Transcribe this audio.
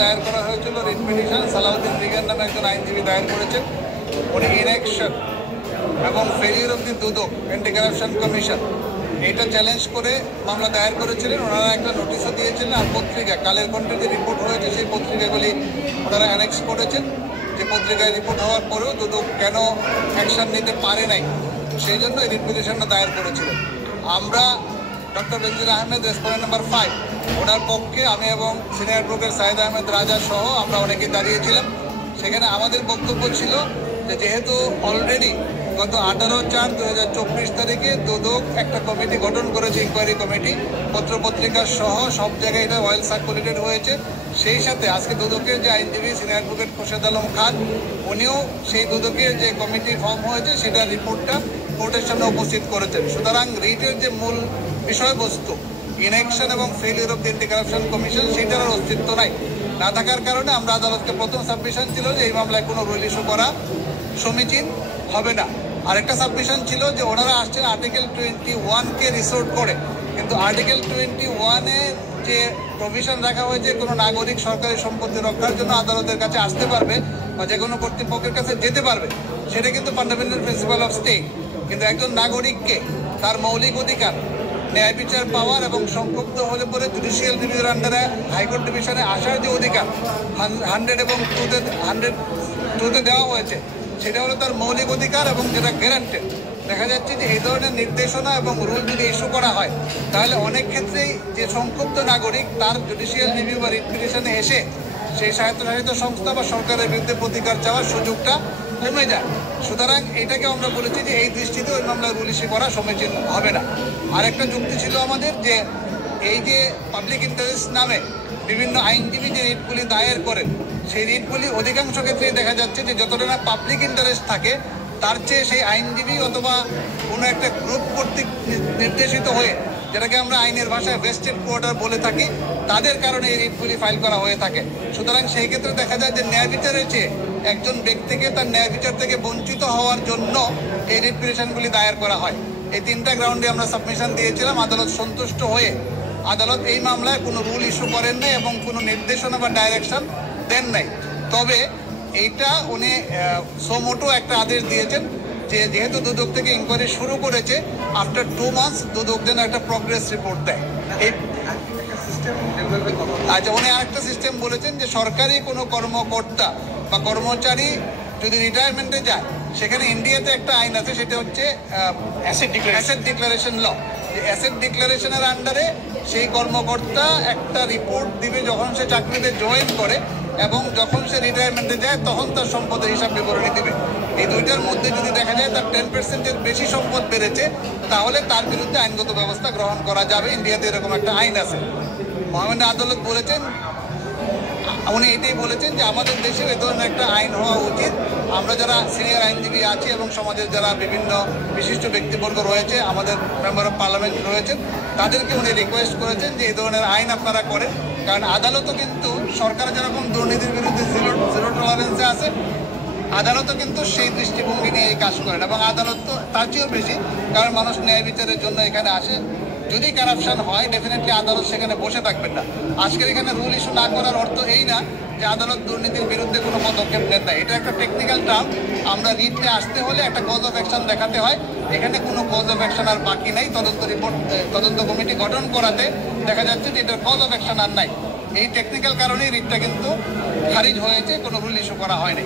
দায়ের করা হয়েছিল রিট পিটিশন। সালাউদ্দিন মৃগের নামে একজন আইনজীবী দায়ের করেছেন। উনি ইনঅ্যাকশন এবং failure of the Dudok anti corruption commission এইটা চ্যালেঞ্জ করে মামলা দায়ের করেছিলেন। ওনারা একটা নোটিশও দিয়েছিলেন। আর পত্রিকা কালের কণ্ঠে যে রিপোর্ট হয়েছে সেই পত্রিকাগুলি ওনারা অ্যানেক্স করেছেন, যে পত্রিকায় রিপোর্ট হওয়ার পরেও দুদক কেন অ্যাকশন নিতে পারে নাই, সেই জন্য এই রিট পিটিশনটা দায়ের করেছিলেন। আমরা ডক্টর বেনজির আহমেদ, রেসপন্ডেন্ট নাম্বার 5, ওনার পক্ষে আমি এবং সিনিয়র অ্যাডভোকেট সাইদ আহমেদ রাজা সহ আমরা অনেকেই দাঁড়িয়েছিলাম। সেখানে আমাদের বক্তব্য ছিল যে যেহেতু অলরেডি গত 18/4/2024 তারিখে দুদক একটা কমিটি গঠন করেছে, ইনকোয়ারি কমিটি, পত্রপত্রিকা সহ সব জায়গায় এটা ওয়েল সার্কুলেটেড হয়েছে। সেই সাথে আজকে দুদকের যে আইনজীবী সিনিয়র অ্যাডভোকেট খোরশেদ আলম খান, উনিও সেই দুদকের যে কমিটি ফর্ম হয়েছে সেটার রিপোর্টটা কোর্টের সামনে উপস্থিত করেছেন। সুতরাং রিটের যে মূল বিষয়বস্তু ইনঅ্যাকশন এবং failure of the anti corruption commission, সেটার অস্তিত্ব নাই। না থাকার কারণে আমরা আদালতকে প্রথম সাবমিশন ছিল যে এই মামলায় কোনো রুল ইস্যু করা সমীচীন হবে না। আরেকটা সাবমিশন ছিল যে ওনারা আসছেন আর্টিকেল 21-কে রিসোর্ট করে, কিন্তু আর্টিকেল 21-এ যে প্রভিশন রাখা হয়েছে কোনো নাগরিক সরকারি সম্পত্তি রক্ষার জন্য আদালতের কাছে আসতে পারবে বা যে কোনো কর্তৃপক্ষের কাছে যেতে পারবে, সেটা কিন্তু ফান্ডামেন্টাল প্রিন্সিপাল অফ স্টেট। কিন্তু একজন নাগরিককে তার মৌলিক অধিকার ন্যায় বিচার পাওয়ার এবং সংক্ষুব্ধ হলে পরে জুডিশিয়াল রিভিউর আন্ডারে হাইকোর্ট ডিভিশনে আসার যে অধিকার 100 এবং 2-তে দেওয়া হয়েছে, সেটা হলো তার মৌলিক অধিকার এবং যেটা গ্যারান্টেড। দেখা যাচ্ছে যে এই ধরনের নির্দেশনা এবং রুল যদি ইস্যু করা হয়, তাহলে অনেক ক্ষেত্রেই যে সংক্ষুব্ধ নাগরিক তার জুডিশিয়াল রিভিউ বা রিট পিটিশনে এসে সেই স্বায়ত্তশাসিত সংস্থা বা সরকারের বিরুদ্ধে প্রতিকার চাওয়ার সুযোগটা কমে যায়। সুতরাং এটাকে আমরা বলেছি যে এই দৃষ্টিতে ওই মামলা রুল ইস্যু করা সমীচীন হবে না। আরেকটা যুক্তি ছিল আমাদের যে এই যে পাবলিক ইন্টারেস্ট নামে বিভিন্ন আইনজীবী যে রিটগুলি দায়ের করেন, সেই রিটগুলি অধিকাংশ ক্ষেত্রেই দেখা যাচ্ছে যে যতটা না পাবলিক ইন্টারেস্ট থাকে, তার চেয়ে সেই আইনজীবী অথবা কোনো একটা গ্রুপ কর্তৃক নির্দেশিত হয়ে, যেটাকে আমরা আইনের ভাষায় ভেস্টেড কোয়ার্টার বলে থাকি, তাদের কারণে এই রিটগুলি ফাইল করা হয়ে থাকে। সুতরাং সেই ক্ষেত্রে দেখা যায় যে ন্যায় বিচারের চেয়ে একজন ব্যক্তিকে তার ন্যায় বিচার থেকে বঞ্চিত হওয়ার জন্য এই রিট পিটিশনগুলি দায়ের করা হয়। এই 3টা গ্রাউন্ডে আমরা সাবমিশন দিয়েছিলাম। আদালত সন্তুষ্ট হয়ে আদালত এই মামলায় কোনো রুল ইস্যু করেন নাই এবং কোনো নির্দেশনা বা ডাইরেকশন দেন নাই। তবে এইটা উনি সোমোটো একটা আদেশ দিয়েছেন যে যেহেতু দুদক থেকে ইনকোয়ারি শুরু করেছে, আফটার 2 মান্থস দুদক যেন একটা প্রগ্রেস রিপোর্ট দেয়। আচ্ছা, উনি আরেকটা সিস্টেম বলেছেন যে সরকারি কোনো কর্মকর্তা বা কর্মচারী যদি রিটায়ারমেন্টে যায়, সেখানে ইন্ডিয়াতে একটা আইন আছে, সেটা হচ্ছে অ্যাসেট ডিক্লারেশন ল। যে অ্যাসেট ডিক্লারেশনের আন্ডারে সেই কর্মকর্তা একটা রিপোর্ট দিবে যখন সে চাকরিতে জয়েন করে, এবং যখন সে রিটায়ারমেন্টে যায় তখন তার সম্পদের হিসাব বিবরণী দিবে। এই দুইটার মধ্যে যদি দেখা যায় তার 10%-এর বেশি সম্পদ বেড়েছে, তাহলে তার বিরুদ্ধে আইনগত ব্যবস্থা গ্রহণ করা যাবে। ইন্ডিয়াতে এরকম একটা আইন আছে। মহামান্য আদালত বলেছেন, উনি এটাই বলেছেন যে আমাদের দেশেও এ ধরনের একটা আইন হওয়া উচিত। আমরা যারা সিনিয়র আইনজীবী আছি এবং সমাজের যারা বিভিন্ন বিশিষ্ট ব্যক্তিবর্গ রয়েছে, আমাদের মেম্বার অফ পার্লামেন্ট রয়েছেন, তাদেরকে উনি রিকোয়েস্ট করেছেন যে এই ধরনের আইন আপনারা করেন। কারণ আদালতও কিন্তু সরকার যেরকম দুর্নীতির বিরুদ্ধে জিরো টলারেন্সে আছে, আদালতও কিন্তু সেই দৃষ্টিভঙ্গি নিয়ে এই কাজ করেন, এবং আদালত তো তার চেয়েও বেশি, কারণ মানুষ ন্যায় বিচারের জন্য এখানে আসে। যদি কারাপশন হয়, ডেফিনেটলি আদালত সেখানে বসে থাকবেন না। আজকের এখানে রুল ইস্যু না করার অর্থ এই না যে আদালত দুর্নীতির বিরুদ্ধে কোনো পদক্ষেপ নেন না। এটা একটা টেকনিক্যাল টার্ম। আমরা রিটে আসতে হলে একটা কজ অফ অ্যাকশন দেখাতে হয়। এখানে কোনো কজ অফ অ্যাকশন আর বাকি নাই। তদন্ত কমিটি গঠন করাতে দেখা যাচ্ছে যে এটার কজ অফ অ্যাকশন আর নাই। এই টেকনিক্যাল কারণেই রিটটা কিন্তু খারিজ হয়েছে, কোনো রুল ইস্যু করা হয়নি।